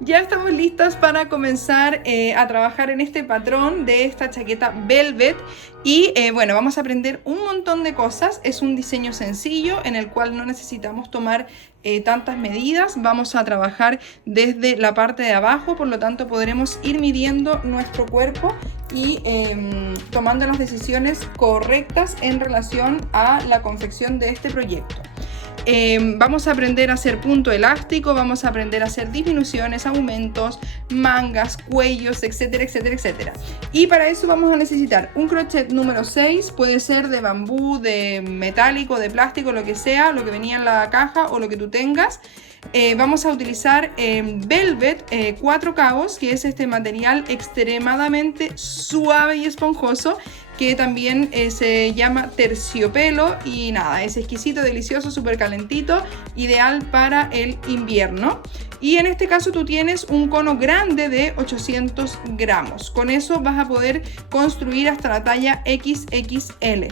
Ya estamos listas para comenzar a trabajar en este patrón de esta chaqueta velvet y bueno, vamos a aprender un montón de cosas. Es un diseño sencillo en el cual no necesitamos tomar tantas medidas. Vamos a trabajar desde la parte de abajo, por lo tanto podremos ir midiendo nuestro cuerpo y tomando las decisiones correctas en relación a la confección de este proyecto. Vamos a aprender a hacer punto elástico, vamos a aprender a hacer disminuciones, aumentos, mangas, cuellos, etcétera, etcétera, etcétera. Y para eso vamos a necesitar un crochet número 6, puede ser de bambú, de metálico, de plástico, lo que sea, lo que venía en la caja o lo que tú tengas. Vamos a utilizar velvet 4 cabos, que es este material extremadamente suave y esponjoso, que también se llama terciopelo y nada, es exquisito, delicioso, súper calentito, ideal para el invierno. Y en este caso tú tienes un cono grande de 800 gramos. Con eso vas a poder construir hasta la talla XXL.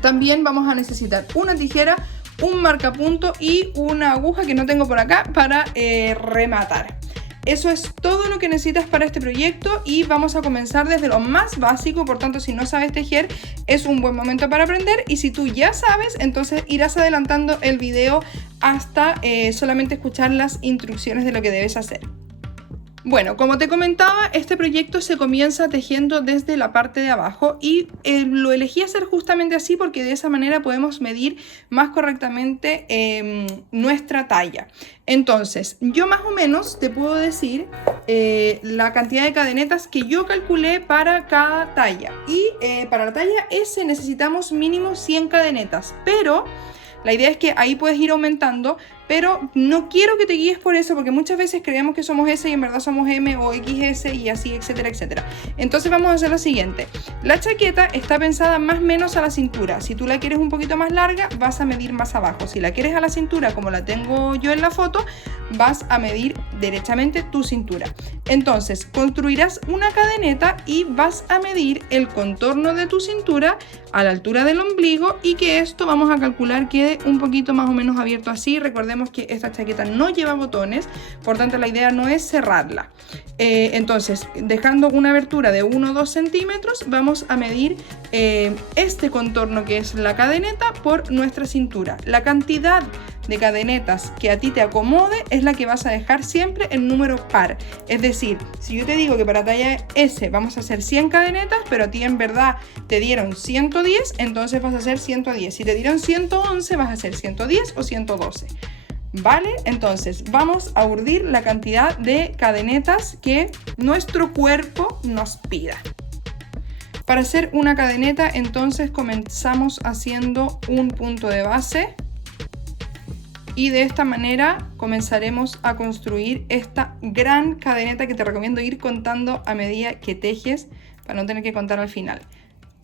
También vamos a necesitar una tijera, un marcapunto y una aguja que no tengo por acá para rematar. Eso es todo lo que necesitas para este proyecto y vamos a comenzar desde lo más básico. Por tanto, si no sabes tejer, es un buen momento para aprender, y si tú ya sabes, entonces irás adelantando el video hasta solamente escuchar las instrucciones de lo que debes hacer. Bueno, como te comentaba, este proyecto se comienza tejiendo desde la parte de abajo y lo elegí hacer justamente así porque de esa manera podemos medir más correctamente nuestra talla. Entonces, yo más o menos te puedo decir la cantidad de cadenetas que yo calculé para cada talla. Y para la talla S necesitamos mínimo 100 cadenetas, pero la idea es que ahí puedes ir aumentando, pero no quiero que te guíes por eso, porque muchas veces creemos que somos S y en verdad somos M o XS y así, etcétera, etcétera. Entonces vamos a hacer lo siguiente. La chaqueta está pensada más o menos a la cintura. Si tú la quieres un poquito más larga, vas a medir más abajo. Si la quieres a la cintura, como la tengo yo en la foto, vas a medir derechamente tu cintura. Entonces, construirás una cadeneta y vas a medir el contorno de tu cintura a la altura del ombligo, y que esto vamos a calcular quede un poquito más o menos abierto así. Recordemos que esta chaqueta no lleva botones, por tanto la idea no es cerrarla. Entonces, dejando una abertura de 1 o 2 centímetros, vamos a medir este contorno que es la cadeneta por nuestra cintura. La cantidad de cadenetas que a ti te acomode es la que vas a dejar siempre en número par. Es decir, si yo te digo que para talla S vamos a hacer 100 cadenetas, pero a ti en verdad te dieron 110, entonces vas a hacer 110. Si te dieron 111, vas a hacer 110 o 112. ¿Vale? Entonces vamos a urdir la cantidad de cadenetas que nuestro cuerpo nos pida. Para hacer una cadeneta, entonces comenzamos haciendo un punto de base. Y de esta manera comenzaremos a construir esta gran cadeneta que te recomiendo ir contando a medida que tejes para no tener que contar al final.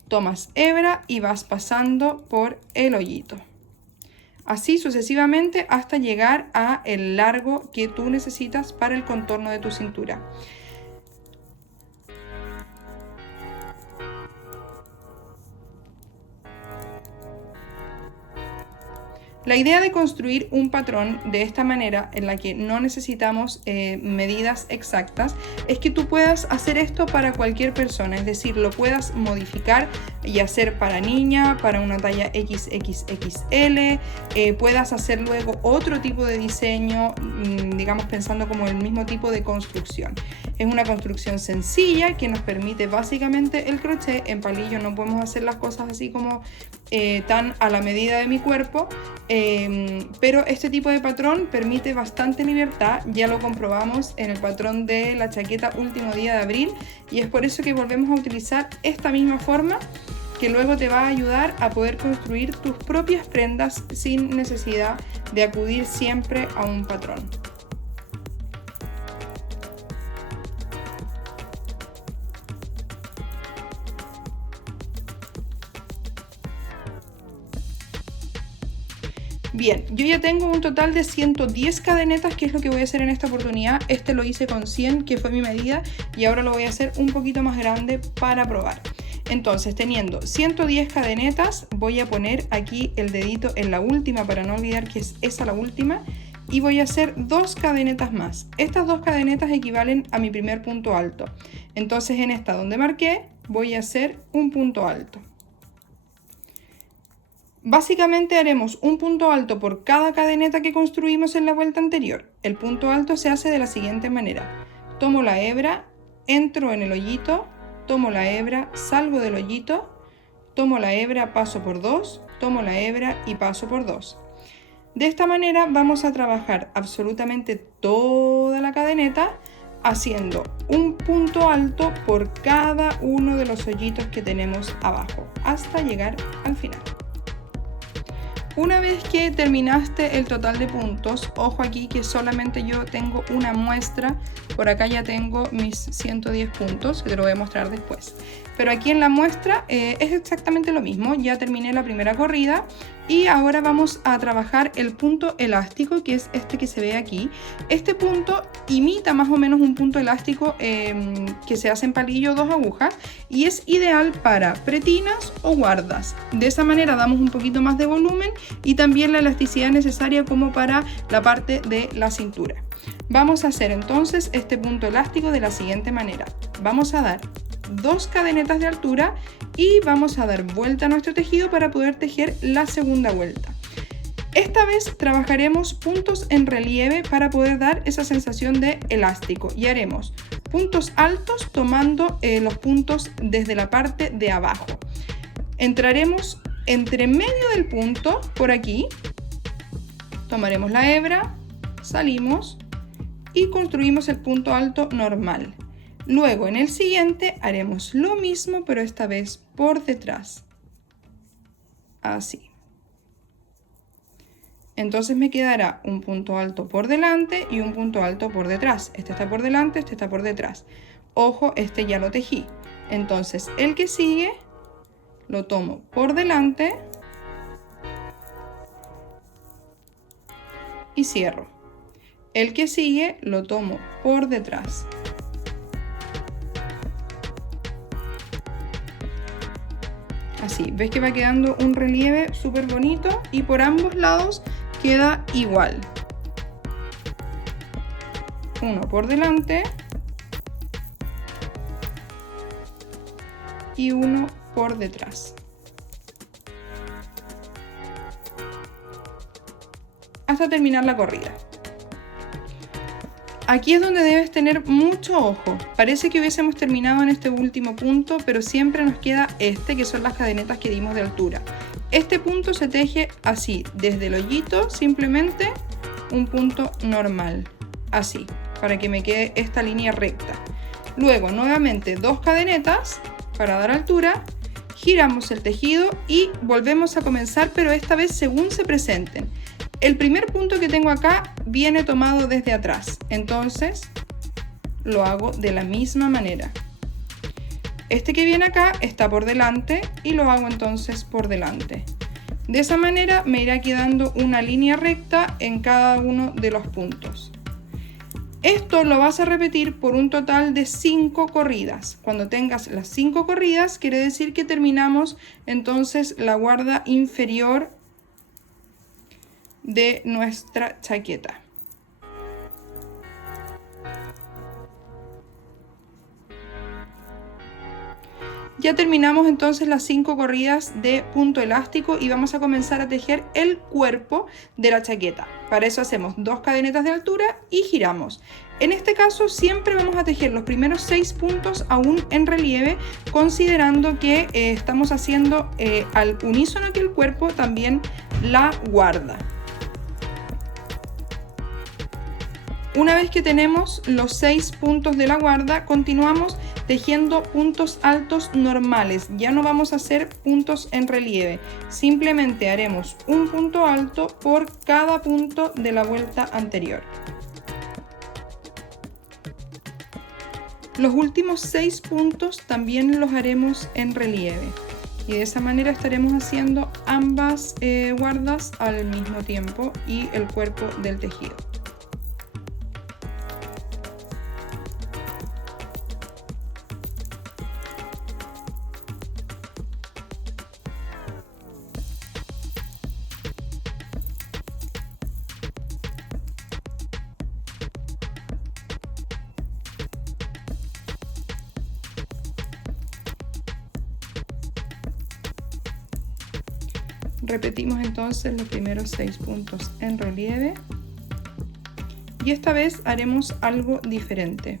Tomas hebra y vas pasando por el hoyito. Así sucesivamente hasta llegar a el largo que tú necesitas para el contorno de tu cintura. La idea de construir un patrón de esta manera, en la que no necesitamos medidas exactas, es que tú puedas hacer esto para cualquier persona, es decir, lo puedas modificar y hacer para niña, para una talla XXXL, puedas hacer luego otro tipo de diseño, digamos pensando como el mismo tipo de construcción. Es una construcción sencilla que nos permite básicamente el crochet. En palillo no podemos hacer las cosas así como tan a la medida de mi cuerpo, pero este tipo de patrón permite bastante libertad. Ya lo comprobamos en el patrón de la chaqueta último día de abril, y es por eso que volvemos a utilizar esta misma forma, que luego te va a ayudar a poder construir tus propias prendas sin necesidad de acudir siempre a un patrón. Bien, yo ya tengo un total de 110 cadenetas, que es lo que voy a hacer en esta oportunidad. Este lo hice con 100, que fue mi medida, y ahora lo voy a hacer un poquito más grande para probar. Entonces, teniendo 110 cadenetas, voy a poner aquí el dedito en la última para no olvidar que es esa la última, y voy a hacer 2 cadenetas más. Estas 2 cadenetas equivalen a mi primer punto alto. Entonces en esta donde marqué voy a hacer un punto alto. Básicamente haremos un punto alto por cada cadeneta que construimos en la vuelta anterior. El punto alto se hace de la siguiente manera. Tomo la hebra, entro en el hoyito, tomo la hebra, salgo del hoyito, tomo la hebra, paso por 2, tomo la hebra y paso por 2. De esta manera vamos a trabajar absolutamente toda la cadeneta haciendo un punto alto por cada uno de los hoyitos que tenemos abajo hasta llegar al final. Una vez que terminaste el total de puntos, ojo aquí que solamente yo tengo una muestra, por acá ya tengo mis 110 puntos, que te lo voy a mostrar después. Pero aquí en la muestra es exactamente lo mismo, ya terminé la primera corrida y ahora vamos a trabajar el punto elástico, que es este que se ve aquí. Este punto imita más o menos un punto elástico que se hace en palillo 2 agujas y es ideal para pretinas o guardas. De esa manera damos un poquito más de volumen y también la elasticidad necesaria como para la parte de la cintura. Vamos a hacer entonces este punto elástico de la siguiente manera. Vamos a dar 2 cadenetas de altura y vamos a dar vuelta a nuestro tejido para poder tejer la segunda vuelta. Esta vez trabajaremos puntos en relieve para poder dar esa sensación de elástico y haremos puntos altos tomando los puntos desde la parte de abajo. Entraremos entre medio del punto por aquí, tomaremos la hebra, salimos y construimos el punto alto normal. Luego en el siguiente haremos lo mismo, pero esta vez por detrás. Así. Entonces me quedará un punto alto por delante y un punto alto por detrás. Este está por delante, este está por detrás. Ojo, este ya lo tejí. Entonces el que sigue lo tomo por delante y cierro. El que sigue lo tomo por detrás. Así, ves que va quedando un relieve súper bonito y por ambos lados queda igual. Uno por delante y uno por detrás. Hasta terminar la corrida. Aquí es donde debes tener mucho ojo. Parece que hubiésemos terminado en este último punto, pero siempre nos queda este, que son las cadenetas que dimos de altura. Este punto se teje así, desde el hoyito, simplemente un punto normal, así, para que me quede esta línea recta. Luego, nuevamente 2 cadenetas para dar altura, giramos el tejido y volvemos a comenzar, pero esta vez según se presenten. El primer punto que tengo acá viene tomado desde atrás, entonces lo hago de la misma manera. Este que viene acá está por delante y lo hago entonces por delante. De esa manera me irá quedando una línea recta en cada uno de los puntos. Esto lo vas a repetir por un total de 5 corridas. Cuando tengas las 5 corridas, quiere decir que terminamos entonces la guarda inferior de nuestra chaqueta. Ya terminamos entonces las 5 corridas de punto elástico y vamos a comenzar a tejer el cuerpo de la chaqueta. Para eso hacemos 2 cadenetas de altura y giramos. En este caso siempre vamos a tejer los primeros 6 puntos aún en relieve, considerando que estamos haciendo al unísono que el cuerpo también la guarda. Una vez que tenemos los 6 puntos de la guarda, continuamos tejiendo puntos altos normales. Ya no vamos a hacer puntos en relieve. Simplemente haremos un punto alto por cada punto de la vuelta anterior. Los últimos 6 puntos también los haremos en relieve. Y de esa manera estaremos haciendo ambas guardas al mismo tiempo y el cuerpo del tejido. Repetimos entonces los primeros 6 puntos en relieve. Y esta vez haremos algo diferente.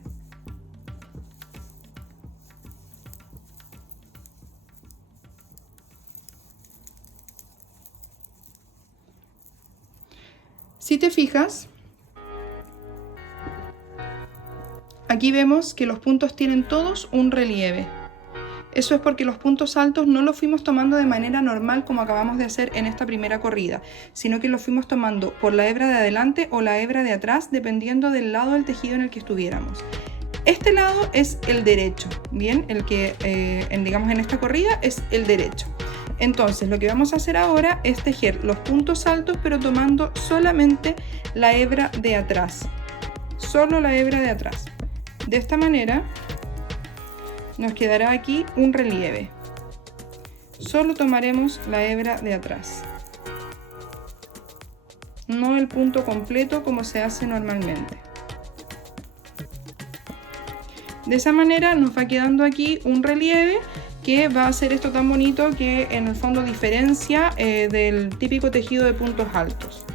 Si te fijas, aquí vemos que los puntos tienen todos un relieve. Eso es porque los puntos altos no los fuimos tomando de manera normal como acabamos de hacer en esta primera corrida, sino que los fuimos tomando por la hebra de adelante o la hebra de atrás, dependiendo del lado del tejido en el que estuviéramos. Este lado es el derecho, ¿bien? El que, digamos, en esta corrida es el derecho. Entonces, lo que vamos a hacer ahora es tejer los puntos altos, pero tomando solamente la hebra de atrás. Solo la hebra de atrás. De esta manera nos quedará aquí un relieve. Solo tomaremos la hebra de atrás, no el punto completo como se hace normalmente. De esa manera nos va quedando aquí un relieve que va a hacer esto tan bonito que en el fondo diferencia del típico tejido de puntos altos.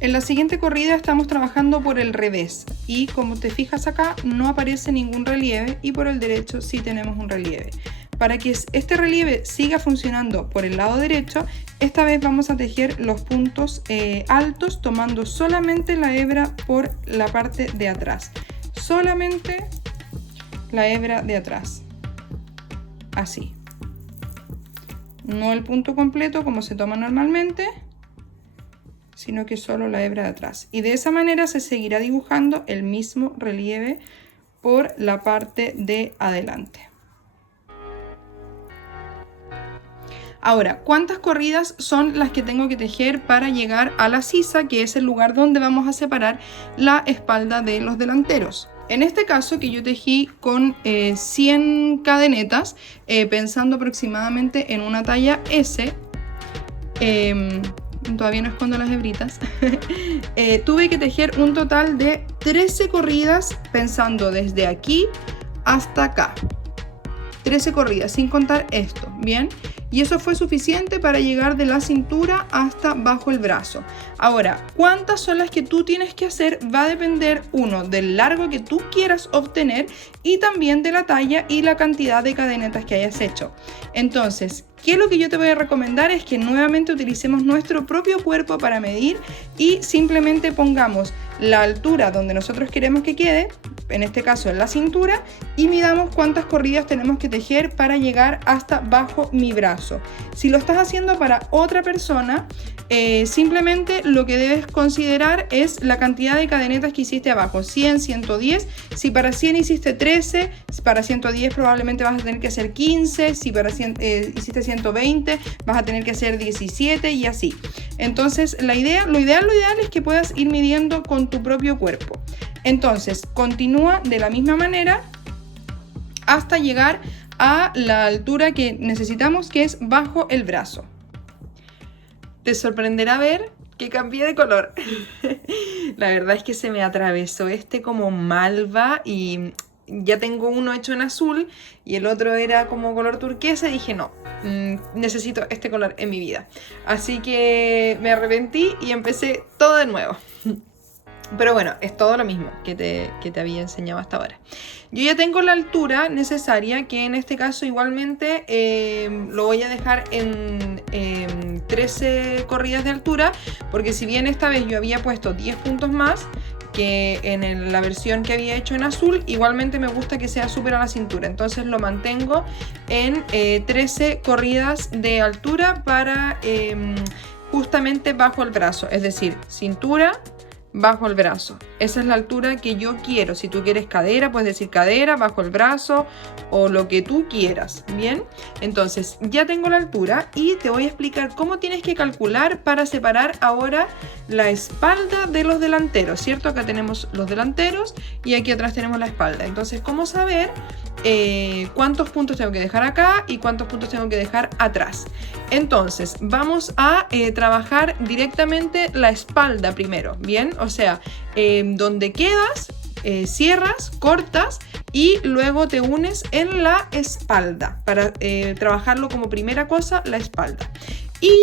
En la siguiente corrida estamos trabajando por el revés y como te fijas acá no aparece ningún relieve y por el derecho sí tenemos un relieve. Para que este relieve siga funcionando por el lado derecho, esta vez vamos a tejer los puntos altos tomando solamente la hebra por la parte de atrás. Solamente la hebra de atrás. Así. No el punto completo como se toma normalmente, sino que solo la hebra de atrás. Y de esa manera se seguirá dibujando el mismo relieve por la parte de adelante. Ahora, ¿cuántas corridas son las que tengo que tejer para llegar a la sisa, que es el lugar donde vamos a separar la espalda de los delanteros? En este caso que yo tejí con 100 cadenetas, pensando aproximadamente en una talla S, todavía no escondo las hebritas, tuve que tejer un total de 13 corridas pensando desde aquí hasta acá. 13 corridas sin contar esto, ¿bien? Y eso fue suficiente para llegar de la cintura hasta bajo el brazo. Ahora, ¿cuántas son las que tú tienes que hacer? Va a depender, uno, del largo que tú quieras obtener y también de la talla y la cantidad de cadenetas que hayas hecho. Entonces, ¿qué es lo que yo te voy a recomendar? Es que nuevamente utilicemos nuestro propio cuerpo para medir y simplemente pongamos la altura donde nosotros queremos que quede, en este caso en la cintura, y midamos cuántas corridas tenemos que tejer para llegar hasta bajo mi brazo. Si lo estás haciendo para otra persona, simplemente lo que debes considerar es la cantidad de cadenetas que hiciste abajo, 100, 110, si para 100 hiciste 13, para 110 probablemente vas a tener que hacer 15, si para 100, hiciste 120 vas a tener que hacer 17 y así. Entonces lo ideal es que puedas ir midiendo con tu propio cuerpo. Entonces continúa de la misma manera hasta llegar a la altura que necesitamos, que es bajo el brazo. Te sorprenderá ver que cambié de color. La verdad es que se me atravesó este como malva y ya tengo uno hecho en azul y el otro era como color turquesa y dije no, necesito este color en mi vida. Así que me arrepentí y empecé todo de nuevo. Pero bueno, es todo lo mismo que te había enseñado hasta ahora. Yo ya tengo la altura necesaria, que en este caso igualmente lo voy a dejar en 13 corridas de altura, porque si bien esta vez yo había puesto 10 puntos más que en la versión que había hecho en azul, igualmente me gusta que sea súper a la cintura. Entonces lo mantengo en 13 corridas de altura para justamente bajo el brazo, es decir, cintura, bajo el brazo. Esa es la altura que yo quiero. Si tú quieres cadera, puedes decir cadera, bajo el brazo o lo que tú quieras. Bien, entonces ya tengo la altura y te voy a explicar cómo tienes que calcular para separar ahora la espalda de los delanteros, ¿cierto? Acá tenemos los delanteros y aquí atrás tenemos la espalda. Entonces, ¿cómo saber cuántos puntos tengo que dejar acá y cuántos puntos tengo que dejar atrás? Entonces vamos a trabajar directamente la espalda primero, ¿bien? O sea, donde quedas cierras, cortas y luego te unes en la espalda para trabajarlo como primera cosa, la espalda. Y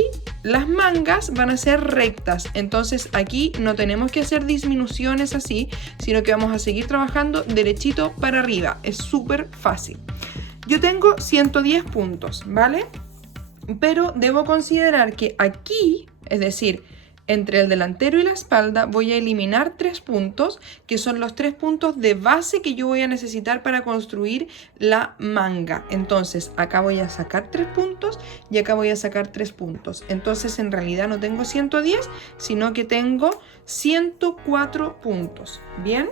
las mangas van a ser rectas, entonces aquí no tenemos que hacer disminuciones así, sino que vamos a seguir trabajando derechito para arriba. Es súper fácil. Yo tengo 110 puntos, ¿vale? Pero debo considerar que aquí, es decir, entre el delantero y la espalda, voy a eliminar 3 puntos, que son los 3 puntos de base que yo voy a necesitar para construir la manga. Entonces, acá voy a sacar 3 puntos y acá voy a sacar 3 puntos. Entonces, en realidad no tengo 110, sino que tengo 104 puntos. Bien,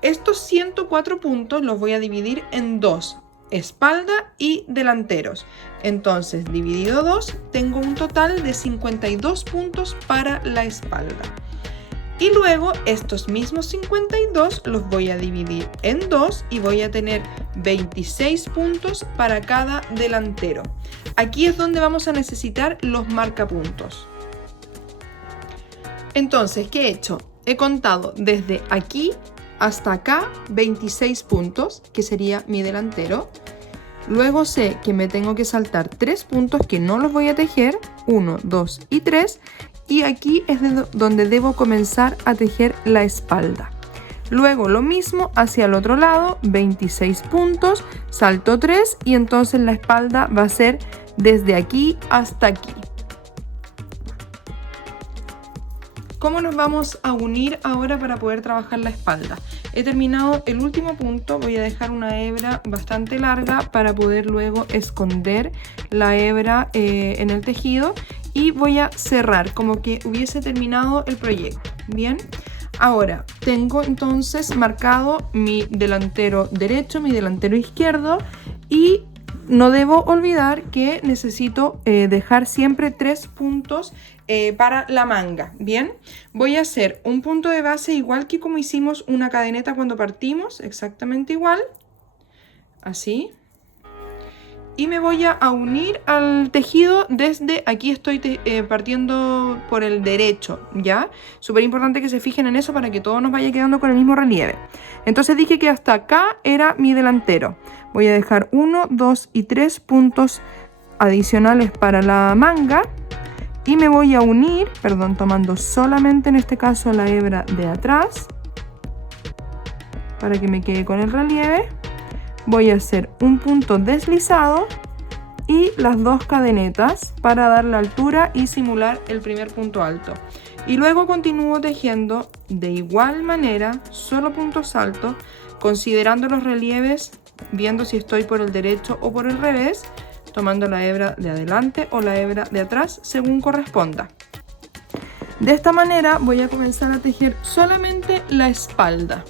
estos 104 puntos los voy a dividir en dos. Espalda y delanteros. Entonces, dividido 2, tengo un total de 52 puntos para la espalda. Y luego, estos mismos 52 los voy a dividir en 2 y voy a tener 26 puntos para cada delantero. Aquí es donde vamos a necesitar los marcapuntos. Entonces, ¿qué he hecho? He contado desde aquí hasta acá 26 puntos, que sería mi delantero. Luego sé que me tengo que saltar 3 puntos que no los voy a tejer, 1, 2 y 3, y aquí es donde debo comenzar a tejer la espalda. Luego lo mismo hacia el otro lado, 26 puntos, salto 3 y entonces la espalda va a ser desde aquí hasta aquí. ¿Cómo nos vamos a unir ahora para poder trabajar la espalda? He terminado el último punto, voy a dejar una hebra bastante larga para poder luego esconder la hebra en el tejido y voy a cerrar como que hubiese terminado el proyecto. Bien, ahora tengo entonces marcado mi delantero derecho, mi delantero izquierdo y no debo olvidar que necesito dejar siempre 3 puntos para la manga. Bien, voy a hacer un punto de base igual que como hicimos una cadeneta cuando partimos, exactamente igual, así. Y me voy a unir al tejido desde aquí, estoy partiendo por el derecho, ¿ya? Súper importante que se fijen en eso para que todo nos vaya quedando con el mismo relieve. Entonces dije que hasta acá era mi delantero. Voy a dejar 1, 2 y 3 puntos adicionales para la manga. Y me voy a unir, tomando solamente en este caso la hebra de atrás para que me quede con el relieve. Voy a hacer un punto deslizado y las 2 cadenetas para dar la altura y simular el primer punto alto. Y luego continúo tejiendo de igual manera, solo puntos altos, considerando los relieves, viendo si estoy por el derecho o por el revés, tomando la hebra de adelante o la hebra de atrás según corresponda. De esta manera voy a comenzar a tejer solamente la espalda.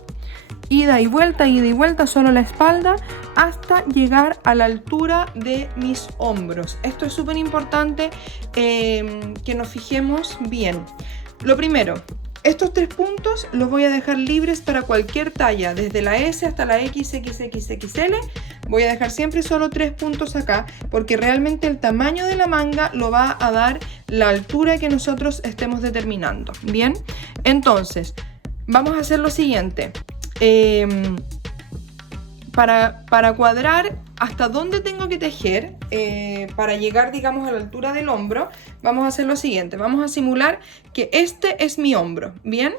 Ida y vuelta, solo la espalda hasta llegar a la altura de mis hombros. Esto es súper importante que nos fijemos bien. Lo primero, estos 3 puntos los voy a dejar libres para cualquier talla, desde la S hasta la XXXXL. Voy a dejar siempre solo 3 puntos acá, porque realmente el tamaño de la manga lo va a dar la altura que nosotros estemos determinando. Bien, entonces vamos a hacer lo siguiente. Para cuadrar hasta dónde tengo que tejer, para llegar, digamos, a la altura del hombro, vamos a hacer lo siguiente. Vamos a simular que este es mi hombro, ¿bien?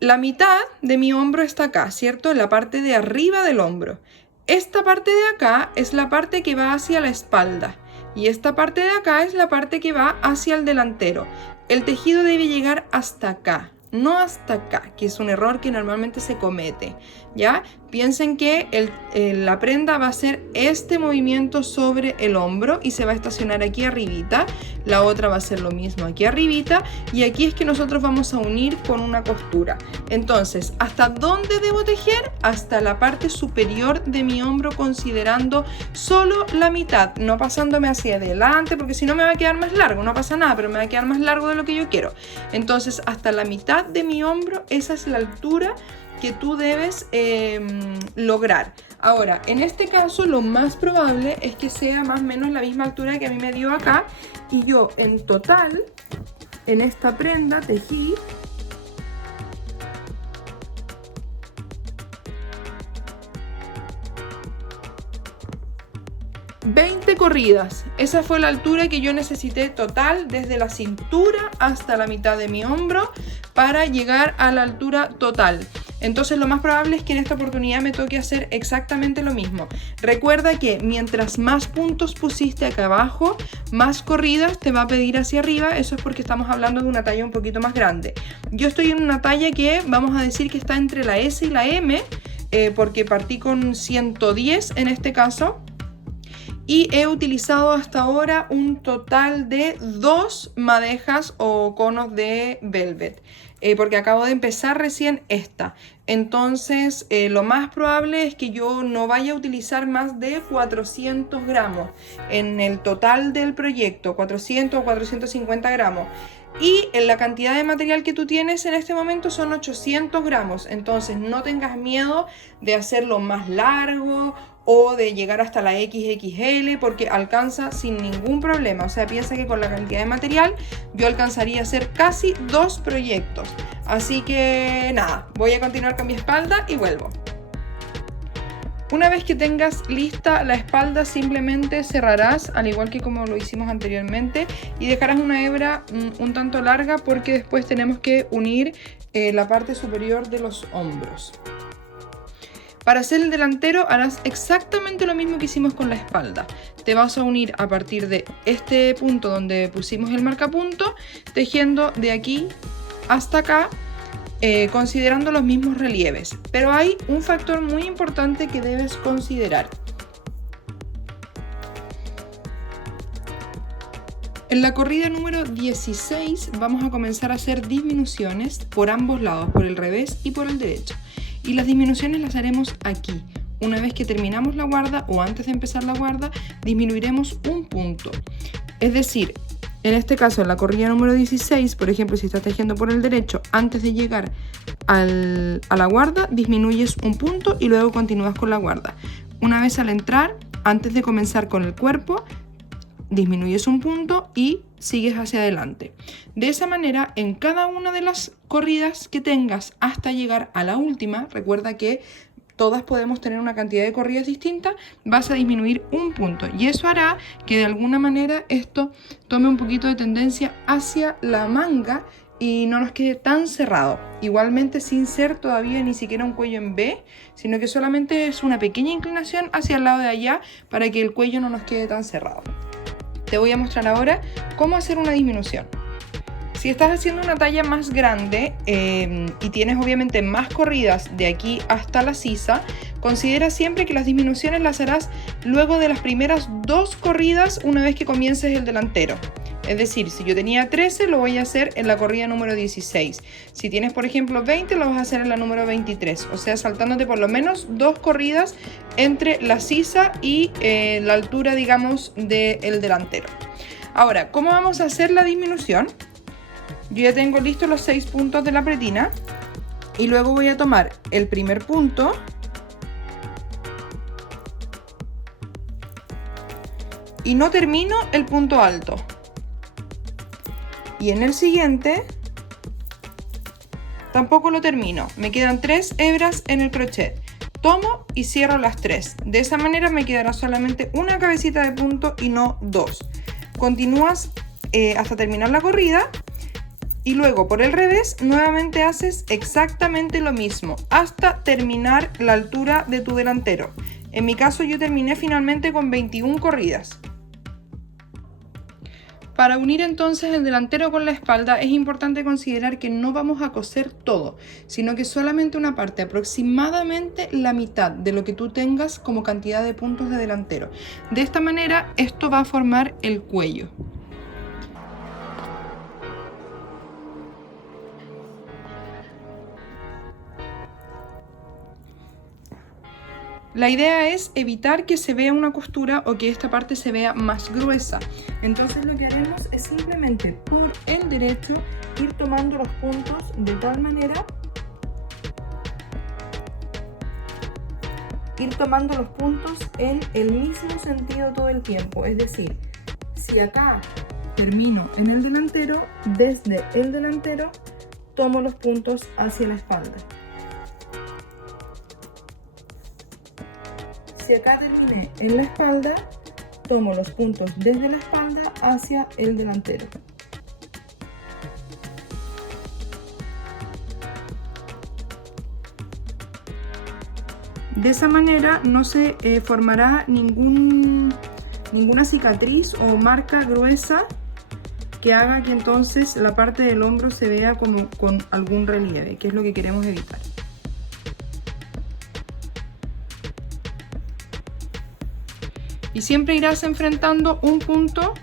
La mitad de mi hombro está acá, ¿cierto? En la parte de arriba del hombro. Esta parte de acá es la parte que va hacia la espalda. Y esta parte de acá es la parte que va hacia el delantero. El tejido debe llegar hasta acá, no hasta acá, que es un error que normalmente se comete, ¿ya? Piensen que la prenda va a hacer este movimiento sobre el hombro y se va a estacionar aquí arribita. La otra va a hacer lo mismo aquí arribita y aquí es que nosotros vamos a unir con una costura. Entonces, ¿hasta dónde debo tejer? Hasta la parte superior de mi hombro, considerando solo la mitad, no pasándome hacia adelante, porque si no me va a quedar más largo. No pasa nada, pero me va a quedar más largo de lo que yo quiero. Entonces, hasta la mitad de mi hombro, esa es la altura que tú debes lograr. Ahora, en este caso lo más probable es que sea más o menos la misma altura que a mí me dio acá, y yo en total en esta prenda tejí 20 corridas. Esa fue la altura que yo necesité total desde la cintura hasta la mitad de mi hombro para llegar a la altura total. Entonces lo más probable es que en esta oportunidad me toque hacer exactamente lo mismo. Recuerda que mientras más puntos pusiste acá abajo, más corridas te va a pedir hacia arriba. Eso es porque estamos hablando de una talla un poquito más grande. Yo estoy en una talla que vamos a decir que está entre la S y la M, porque partí con 110 en este caso. Y he utilizado hasta ahora un total de 2 madejas o conos de velvet, porque acabo de empezar recién esta. Entonces lo más probable es que yo no vaya a utilizar más de 400 gramos en el total del proyecto, 400 o 450 gramos. Y en la cantidad de material que tú tienes en este momento son 800 gramos. Entonces no tengas miedo de hacerlo más largo o de llegar hasta la XXL, porque alcanza sin ningún problema. O sea, piensa que con la cantidad de material yo alcanzaría a hacer casi 2 proyectos. Así que nada, voy a continuar con mi espalda y vuelvo. Una vez que tengas lista la espalda, simplemente cerrarás, al igual que como lo hicimos anteriormente, y dejarás una hebra un tanto larga, porque después tenemos que unir la parte superior de los hombros. Para hacer el delantero harás exactamente lo mismo que hicimos con la espalda. Te vas a unir a partir de este punto donde pusimos el marcapunto, tejiendo de aquí hasta acá, considerando los mismos relieves. Pero hay un factor muy importante que debes considerar. En la corrida número 16 vamos a comenzar a hacer disminuciones por ambos lados, por el revés y por el derecho. Y las disminuciones las haremos aquí. Una vez que terminamos la guarda o antes de empezar la guarda, disminuiremos un punto. Es decir, en este caso, en la corrida número 16, por ejemplo, si estás tejiendo por el derecho, antes de llegar a la guarda, disminuyes un punto y luego continúas con la guarda. Una vez al entrar, antes de comenzar con el cuerpo, disminuyes un punto y sigues hacia adelante. De esa manera, en cada una de las corridas que tengas hasta llegar a la última, recuerda que todas podemos tener una cantidad de corridas distintas, vas a disminuir un punto, y eso hará que de alguna manera esto tome un poquito de tendencia hacia la manga y no nos quede tan cerrado. Igualmente sin ser todavía ni siquiera un cuello en V, sino que solamente es una pequeña inclinación hacia el lado de allá para que el cuello no nos quede tan cerrado. Te voy a mostrar ahora cómo hacer una disminución. Si estás haciendo una talla más grande y tienes obviamente más corridas de aquí hasta la sisa, considera siempre que las disminuciones las harás luego de las primeras 2 corridas una vez que comiences el delantero. Es decir, si yo tenía 13, lo voy a hacer en la corrida número 16. Si tienes, por ejemplo, 20, lo vas a hacer en la número 23. O sea, saltándote por lo menos 2 corridas entre la sisa y la altura, digamos, del delantero. Ahora, ¿cómo vamos a hacer la disminución? Yo ya tengo listos los 6 puntos de la pretina. Y luego voy a tomar el primer punto. Y no termino el punto alto. Y en el siguiente tampoco lo termino. Me quedan 3 hebras en el crochet. Tomo y cierro las 3. De esa manera me quedará solamente una cabecita de punto y no 2. Continúas hasta terminar la corrida. Y luego por el revés nuevamente haces exactamente lo mismo hasta terminar la altura de tu delantero. En mi caso yo terminé finalmente con 21 corridas. Para unir entonces el delantero con la espalda es importante considerar que no vamos a coser todo, sino que solamente una parte, aproximadamente la mitad de lo que tú tengas como cantidad de puntos de delantero. De esta manera esto va a formar el cuello. La idea es evitar que se vea una costura o que esta parte se vea más gruesa. Entonces lo que haremos es simplemente por el derecho ir tomando los puntos de tal manera, ir tomando los puntos en el mismo sentido todo el tiempo. Es decir, si acá termino en el delantero, desde el delantero tomo los puntos hacia la espalda. Si acá terminé en la espalda, tomo los puntos desde la espalda hacia el delantero. De esa manera no se formará ninguna cicatriz o marca gruesa que haga que entonces la parte del hombro se vea como con algún relieve, que es lo que queremos evitar. Y siempre irás enfrentando un punto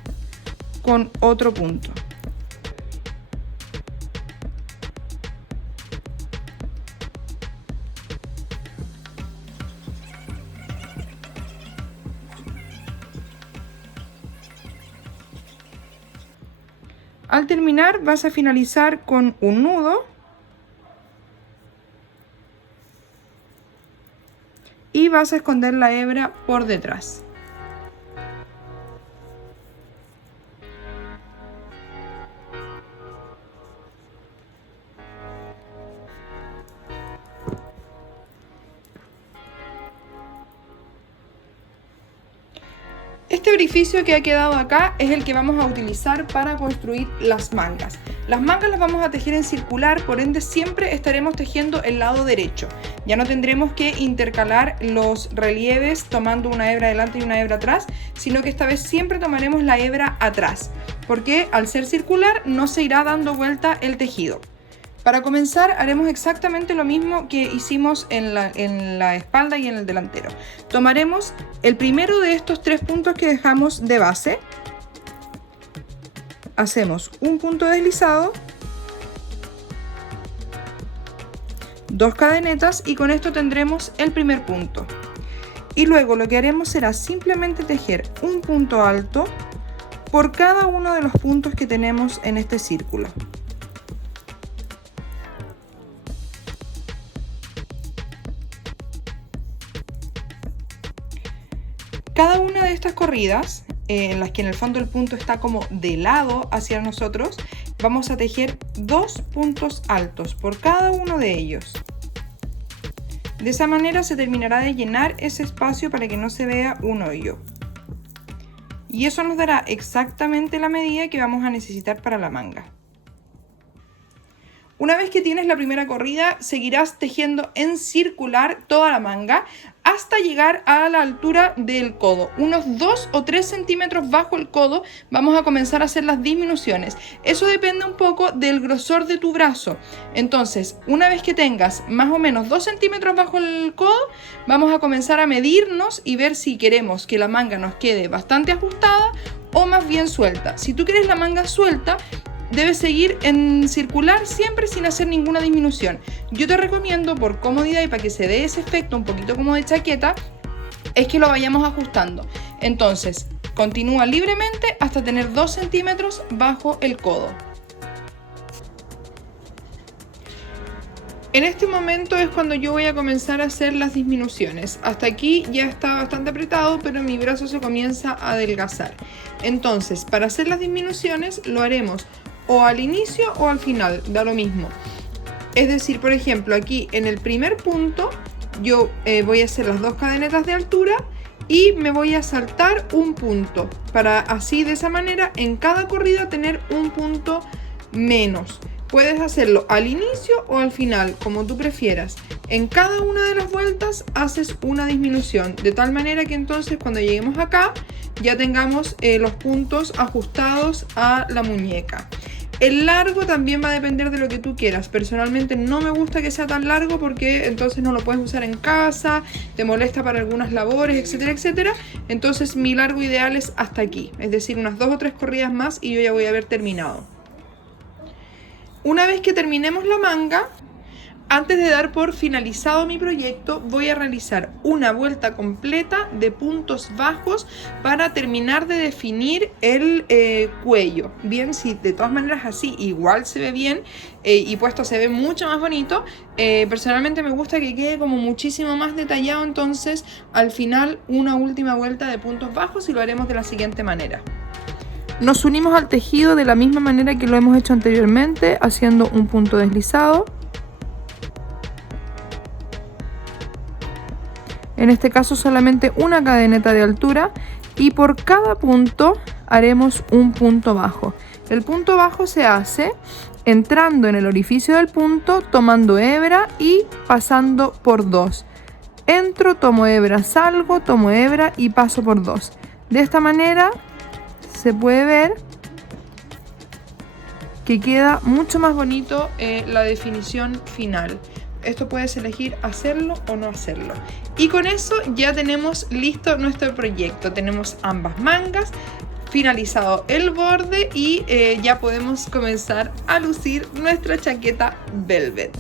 con otro punto. Al terminar vas a finalizar con un nudo y vas a esconder la hebra por detrás. Este orificio que ha quedado acá es el que vamos a utilizar para construir las mangas. Las mangas las vamos a tejer en circular, por ende siempre estaremos tejiendo el lado derecho. Ya no tendremos que intercalar los relieves tomando una hebra adelante y una hebra atrás, sino que esta vez siempre tomaremos la hebra atrás, porque al ser circular no se irá dando vuelta el tejido. Para comenzar haremos exactamente lo mismo que hicimos en la espalda y en el delantero. Tomaremos el primero de estos 3 puntos que dejamos de base. Hacemos un punto deslizado, 2 cadenetas y con esto tendremos el primer punto. Y luego lo que haremos será simplemente tejer un punto alto por cada uno de los puntos que tenemos en este círculo. Cada una de estas corridas, en las que en el fondo el punto está como de lado hacia nosotros, vamos a tejer 2 puntos altos por cada uno de ellos. De esa manera se terminará de llenar ese espacio para que no se vea un hoyo. Y eso nos dará exactamente la medida que vamos a necesitar para la manga. Una vez que tienes la primera corrida, seguirás tejiendo en circular toda la manga hasta llegar a la altura del codo. Unos 2 o 3 centímetros bajo el codo vamos a comenzar a hacer las disminuciones. Eso depende un poco del grosor de tu brazo. Entonces, una vez que tengas más o menos 2 centímetros bajo el codo, vamos a comenzar a medirnos y ver si queremos que la manga nos quede bastante ajustada o más bien suelta. Si tú quieres la manga suelta, debes seguir en circular siempre sin hacer ninguna disminución. Yo te recomiendo, por comodidad y para que se dé ese efecto un poquito como de chaqueta, es que lo vayamos ajustando. Entonces, continúa libremente hasta tener 2 centímetros bajo el codo. En este momento es cuando yo voy a comenzar a hacer las disminuciones. Hasta aquí ya está bastante apretado, pero mi brazo se comienza a adelgazar. Entonces, para hacer las disminuciones lo haremos o al inicio o al final, da lo mismo. Es decir, por ejemplo, aquí en el primer punto yo voy a hacer las 2 cadenetas de altura y me voy a saltar un punto, para así de esa manera en cada corrida tener un punto menos. Puedes hacerlo al inicio o al final, como tú prefieras. En cada una de las vueltas haces una disminución, de tal manera que entonces cuando lleguemos acá ya tengamos los puntos ajustados a la muñeca. El largo también va a depender de lo que tú quieras. Personalmente no me gusta que sea tan largo porque entonces no lo puedes usar en casa, te molesta para algunas labores, etcétera, etcétera. Entonces mi largo ideal es hasta aquí, es decir, unas 2 o 3 corridas más y yo ya voy a haber terminado. Una vez que terminemos la manga, antes de dar por finalizado mi proyecto, voy a realizar una vuelta completa de puntos bajos para terminar de definir el cuello. Bien, si de todas maneras así igual se ve bien y puesto se ve mucho más bonito, personalmente me gusta que quede como muchísimo más detallado. Entonces al final una última vuelta de puntos bajos y lo haremos de la siguiente manera. Nos unimos al tejido de la misma manera que lo hemos hecho anteriormente, haciendo un punto deslizado. en este caso solamente una cadeneta de altura, y por cada punto haremos un punto bajo. El punto bajo se hace entrando en el orificio del punto, tomando hebra y pasando por 2. Entro, tomo hebra, salgo, tomo hebra y paso por 2. De esta manera se puede ver que queda mucho más bonito la definición final. Esto puedes elegir hacerlo o no hacerlo. Y con eso ya tenemos listo nuestro proyecto. Tenemos ambas mangas, finalizado el borde y ya podemos comenzar a lucir nuestra chaqueta velvet.